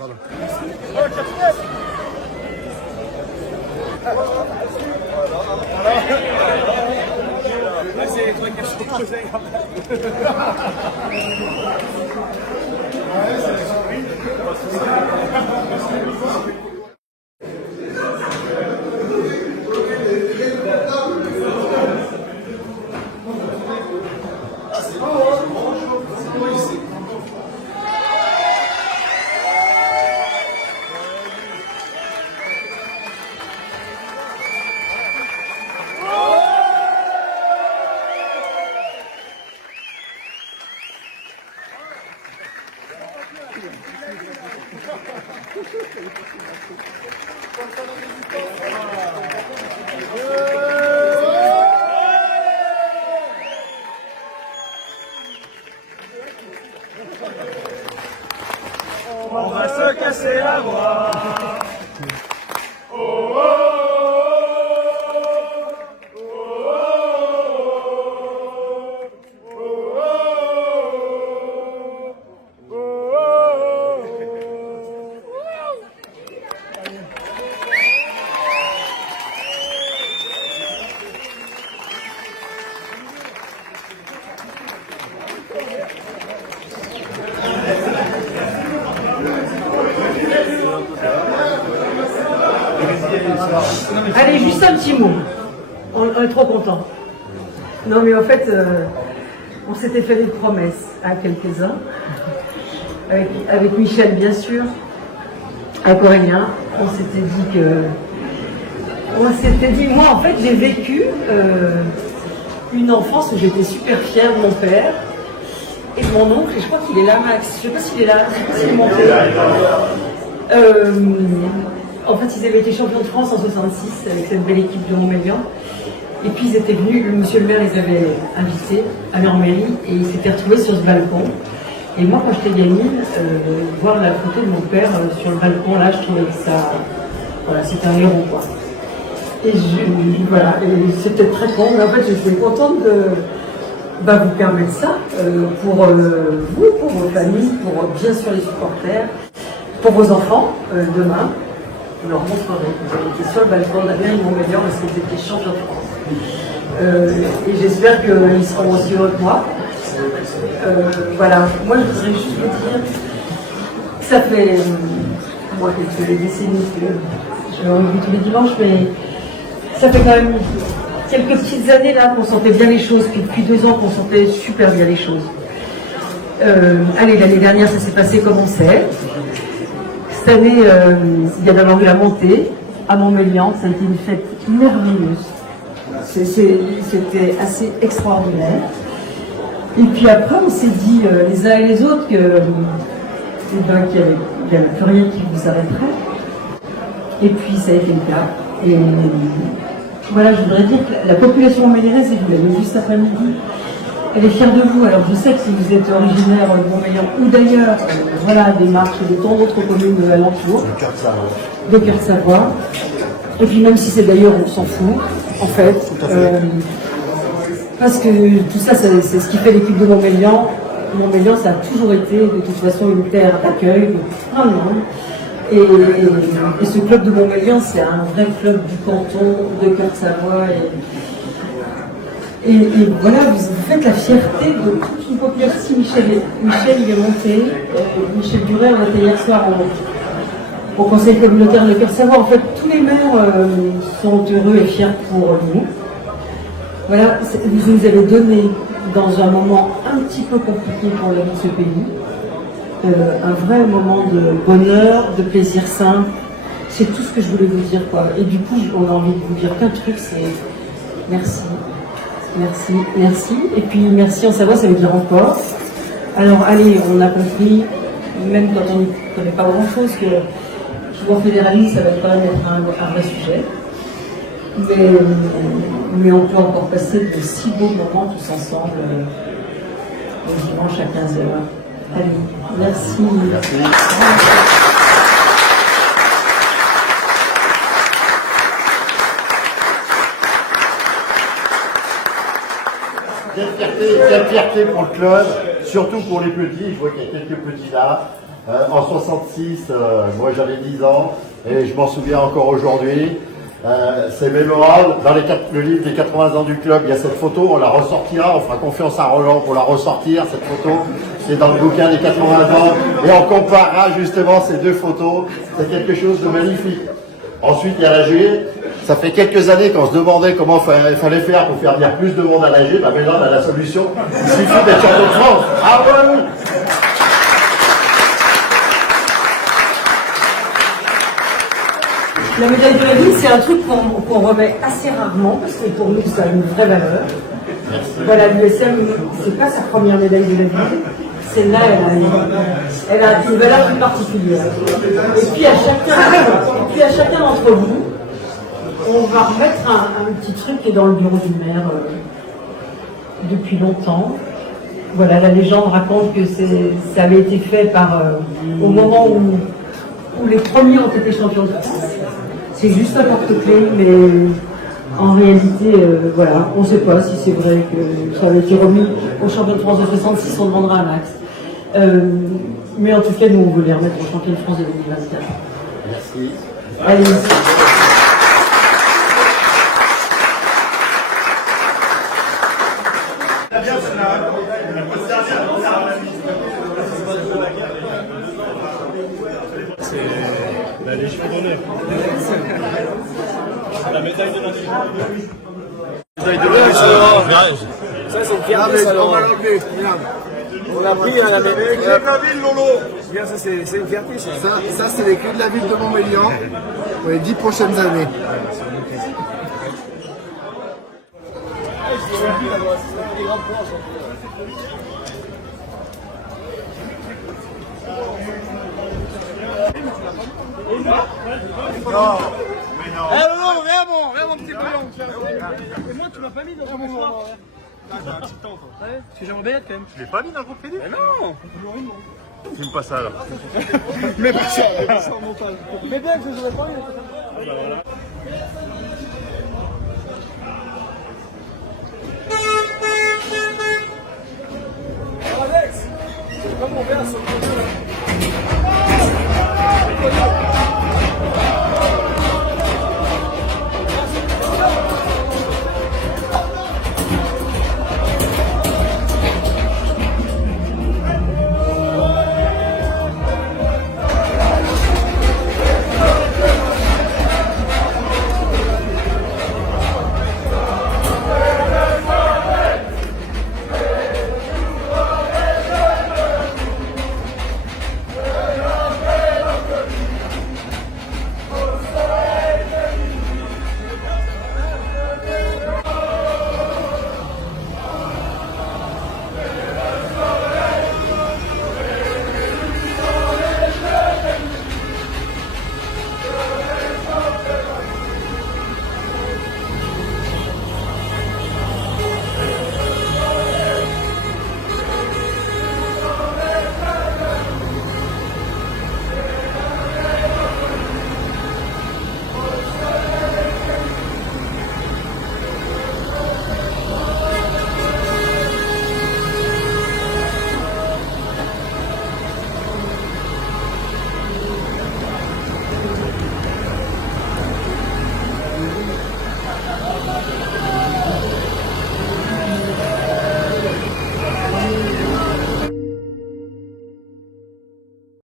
pardon. C'est toi qui as proposé. On va se casser la voix. Allez, juste un petit mot. On est trop contents. Non, mais en fait, on s'était fait des promesses à quelques-uns. Avec Michel, bien sûr. Avec Aurélien. On s'était dit, moi, en fait, j'ai vécu une enfance où j'étais super fière de mon père et de mon oncle. Et je crois qu'il est là, Max. Je ne sais pas s'il est là. Je ne sais pas s'il est monté. En fait, ils avaient été champions de France en 66 avec cette belle équipe de Montmélian. Et puis ils étaient venus, monsieur le maire les avait invités à leur mairie et ils s'étaient retrouvés sur ce balcon. Et moi, quand j'étais gamine, voir la photo de mon père sur le balcon, là, je trouvais que ça, voilà, c'était un héros, quoi. Et voilà, et c'était très con, mais en fait, j'étais contente de vous permettre ça pour vous, pour vos familles, pour bien sûr les supporters, pour vos enfants demain. Je leur montrerai. Vous avez été sur le balcon de la mairie de Montmélian parce qu'ils étaient champions de France. Et j'espère qu'ils seront aussi heureux que moi. Voilà, moi je voudrais juste vous dire, ça fait moi quelques décennies que je me réunis tous les dimanches, mais ça fait quand même quelques petites années là qu'on sentait bien les choses, puis depuis 2 ans qu'on sentait super bien les choses. Allez, l'année dernière ça s'est passé comme on sait. Cette année, il y a d'abord eu la montée à Montmélian, ça a été une fête merveilleuse. C'était assez extraordinaire. Et puis après, on s'est dit les uns et les autres qu'il n'y avait plus rien qui vous arrêterait. Et puis ça a été le cas. Et voilà, je voudrais dire que la population montmélianaise, et vous l'avez vu cet après-midi, elle est fière de vous. Alors je sais que si vous êtes originaire de Montmélian ou d'ailleurs, voilà, des marches de tant d'autres communes de l'alentour, de cœur de Savoie. Et puis même si c'est d'ailleurs, on s'en fout, en fait. Parce que tout ça, c'est ce qui fait l'équipe de Montmélian. Montmélian, ça a toujours été de toute façon une terre d'accueil de plein de monde. Et ce club de Montmélian, c'est un vrai club du canton, de cœur de Savoie. Et voilà, vous faites la fierté de toute une population. Si Michel, il est monté, Michel Duret, on était hier soir au conseil communautaire de Cœur Savoie. En fait, tous les maires sont heureux et fiers pour nous. Voilà, vous nous avez donné, dans un moment un petit peu compliqué pour la vie de ce pays, un vrai moment de bonheur, de plaisir simple. C'est tout ce que je voulais vous dire, quoi. Et du coup, on a envie de vous dire qu'un truc, c'est merci. Merci, merci. Et puis merci en Savoie, ça veut dire encore. Alors allez, on a compris, même quand on ne connaît pas grand-chose, que pouvoir fédéraliste, ça va quand même être un vrai sujet. Mais on peut encore passer de si beaux moments tous ensemble le dimanche à 15h. Allez, merci. Quelle fierté pour le club, surtout pour les petits. Je vois qu'il y a quelques petits là. En 66, moi j'avais 10 ans et je m'en souviens encore aujourd'hui. C'est mémorable. Dans le livre des 80 ans du club, il y a cette photo, on la ressortira, on fera confiance à Roland pour la ressortir, cette photo. C'est dans le bouquin des 80 ans et on comparera justement ces deux photos. C'est quelque chose de magnifique. Ensuite, il y a l'AG. Ça fait quelques années qu'on se demandait comment il fallait faire pour faire venir plus de monde à l'AG. Bah, maintenant, on a la solution. Il suffit d'être champion de France. Ah ouais, oui. La médaille de la ville, c'est un truc qu'on remet assez rarement, parce que pour nous, ça a une vraie valeur. Voilà, l'USM, c'est pas sa première médaille de la ville. Celle-là, elle a une valeur plus particulière. Et puis à chacun d'entre vous, on va remettre un petit truc qui est dans le bureau du maire depuis longtemps. Voilà, la légende raconte que ça avait été fait au moment où les premiers ont été champions de France. C'est juste un porte-clés, mais en réalité, voilà, on ne sait pas si c'est vrai que ça avait été remis au champion de France de 66, on demandera à Max. Mais en tout cas, nous, on veut les remettre au champion de France de 2024. Merci. Allez. C'est la Légion d'honneur. La médaille de la Légion d'honneur. Ça, c'est une fierté, ça, Laurent. On a pris la médaille. Les clés de la ville, Lolo. Bien, ça, c'est une fierté, ça. Ça c'est les clés de la ville de Montmélian pour les 10 prochaines années. Eh Lolo, viens mon petit bouillon. Et moi, tu m'as pas mis dans ton mouchoir. C'est genre bête quand même. Je l'ai pas mis dans le groupe crédit. Mais non. Filme pas ça là. Mais pas ça, en montage. Mais bien que je vous aurais pas eu. Alex, c'est comme mon père,